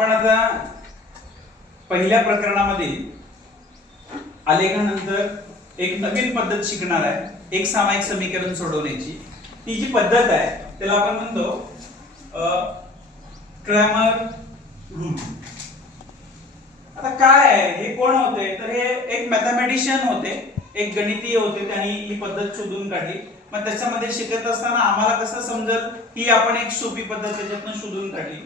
आपण आता पहिल्या प्रकरणामध्ये आलेखानंतर एक नवीन पद्धत शिकणार आहे, एक सामायिक समीकरण सोडवण्याची। ती जी पद्धत आहे त्याला आपण म्हणतो क्रॅमर रूल। आता काय आहे हे, कोण होते तर हे एक मॅथमॅटिशियन होते, एक गणितीय होते, त्यांनी ही पद्धत शोधून काढली। मग त्याच्यामध्ये शिकत असताना आम्हाला कसं समजेल ही आपण एक सोपी पद्धत त्याच्यातून शोधून काढली।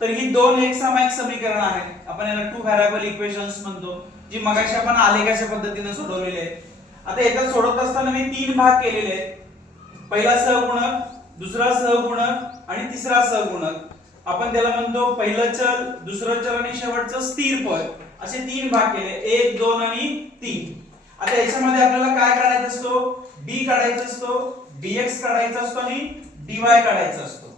तर ही दोन एक सामायिक समीकरण आहेत, आपण याला टू व्हेरिएबल इक्वेशन्स म्हणतो, जी मगाशी आपण आलेखाच्या पद्धतीने सोडवलेले आहेत। आता याच्यात सोडवत असताना मी तीन भाग केलेले आहेत, पहिला सहगुणक, दुसरा सहगुणक आणि तिसरा सहगुणक। आपण त्याला म्हणतो पहिलं चल, दुसरं चल आणि शेवटचं स्थिर पद, असे तीन भाग केले, 1 2 आणि 3। आता याच्यामध्ये आपल्याला काय काढायचं असतो, d काढायचा असतो, dx काढायचा असतो आणि dy काढायचा असतो।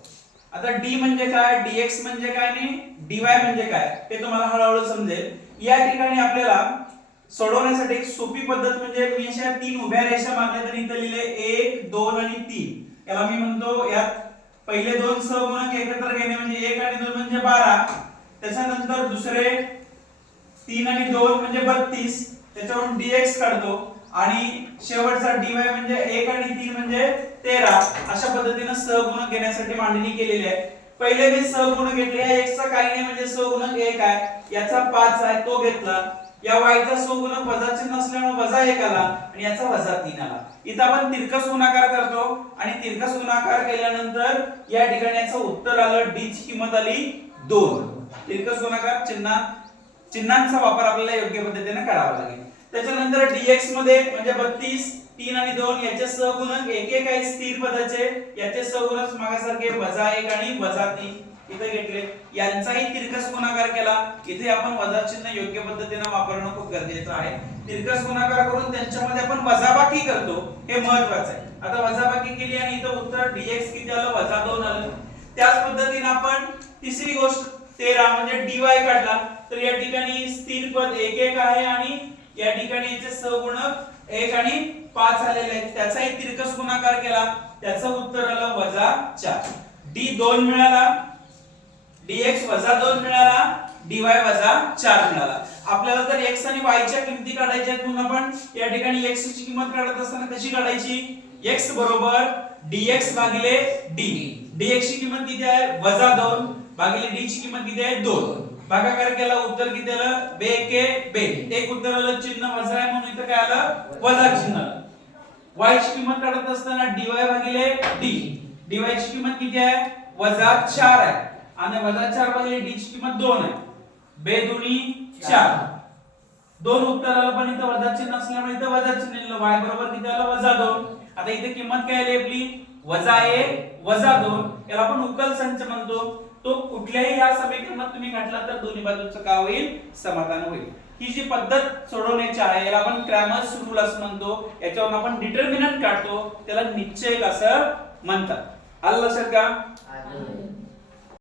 आता d म्हणजे काय, dx म्हणजे काय आणि dy म्हणजे काय ते तुम्हाला हळूहळू समजेल। या ठिकाणी आपल्याला सोडवण्यासाठी एक सोपी पद्धत म्हणजे मी अशा तीन उभ्या रेषा मारल्या तर इथे लिहिले 1 2 आणि 3। याला मी म्हणतो यात पहिले दोन सहगुणक एकत्र घेणे म्हणजे 1 आणि 2 म्हणजे 12, त्याच्यानंतर दुसरे 3 आणि 2 म्हणजे 32, त्याच्यावरून dx काढतो आणि शेवटचा dy म्हणजे 1 आणि 3 म्हणजे 13। अशा पद्धतीने सहगुणक घेण्यासाठी मांडणी केलेली आहे। पहिले मी सहगुणक घेतले, या x चा काही नाही म्हणजे सहगुणक 1 आहे, याचा 5 आहे तो घेतला, या y चा सहगुणक वजा चिन्ह असल्यामुळे वजा 1 आला आणि याचा वजा 3 आला। इथं आपण तिरकस गुणाकार करतो आणि तिरकस गुणाकार केल्यानंतर या ठिकाणी याचं उत्तर आलं, d ची किंमत आली 2। तिरकस गुणाकार चिन्हांचा वापर आपल्याला योग्य पद्धतीने करावा लागेल। त्याच्यानंतर dx मध्ये म्हणजे 32, 3 आणि 2 याचे सहगुणक 1 1 आहे स्थिर पदाचे, याचे सहगुणक मागासारखे वजा 1 आणि वजा 3 इथे घेतले, यांचाही तिरकस गुणाकार केला। इथे आपण वजा चिन्ह योग्य पद्धतीने वापरणं खूप गरजेचं आहे। तिरकस गुणाकार करून त्यांच्यामध्ये आपण वजाबाकी करतो, हे महत्त्वाचं आहे। आता वजाबाकी केली आणि इथे उत्तर dx किती आलं, वजा 2 आलं। त्याच पद्धतीने आपण तिसरी गोष्ट 13 म्हणजे dy काढला, तर या ठिकाणी स्थिर पद 1 1 आहे आणि या ठिकाणी याचे सहगुणक 1 आणि 5 आलेले आहेत, त्याचाही तिरकस गुणाकार केला, त्याचं उत्तर आलं वजा 4। d 2 मिळाला, dx वजा 2 मिळाला, dy वजा 4 मिळाला। आपल्याला तर x आणि y च्या किमती काढायच्या आहेत, म्हणून आपण या ठिकाणी x ची किंमत काढत असताना कशी काढायची, x बरोबर dx भागिले d। dx ची किंमत किती आहे, वजा 2 भागिले d ची किंमत किती आहे, 2। भागाकार केला, उत्तर किती आलं, बे के बे, एक उत्तर आलं, चिन्ह वजा आहे म्हणून इथं काय आलं, वजा चिन्ह आलं। y ची किंमत काढत असताना dy भागिले d, dy ची किंमत किती आहे, वजा 4 आहे आणि वजा 4 भागिले d ची किंमत 2 आहे, बे दुनी 4, 2 उत्तर आलं, पण इथं वजा चिन्ह असल्यामुळे इथं वजा चिन्ह लिहिलं, y बरोबर किती आलं, वजा 2। आता इथे किंमत काय आली आपली, वजा 1 वजा 2, याला आपण उकल संच म्हणतो। तो कुठल्याही या समीकरणात तुम्ही घातला तर दोन्ही बाजूंचं काय होईल, समाधान होईल। ही जी पद्धत सोडवण्याची आहे याला आपण क्रॅमर्स रूल असं म्हणतो, याच्यावरून आपण डिटर्मिनंट काढतो, त्याला निश्चयक असं म्हणतात। आलं लक्षात का?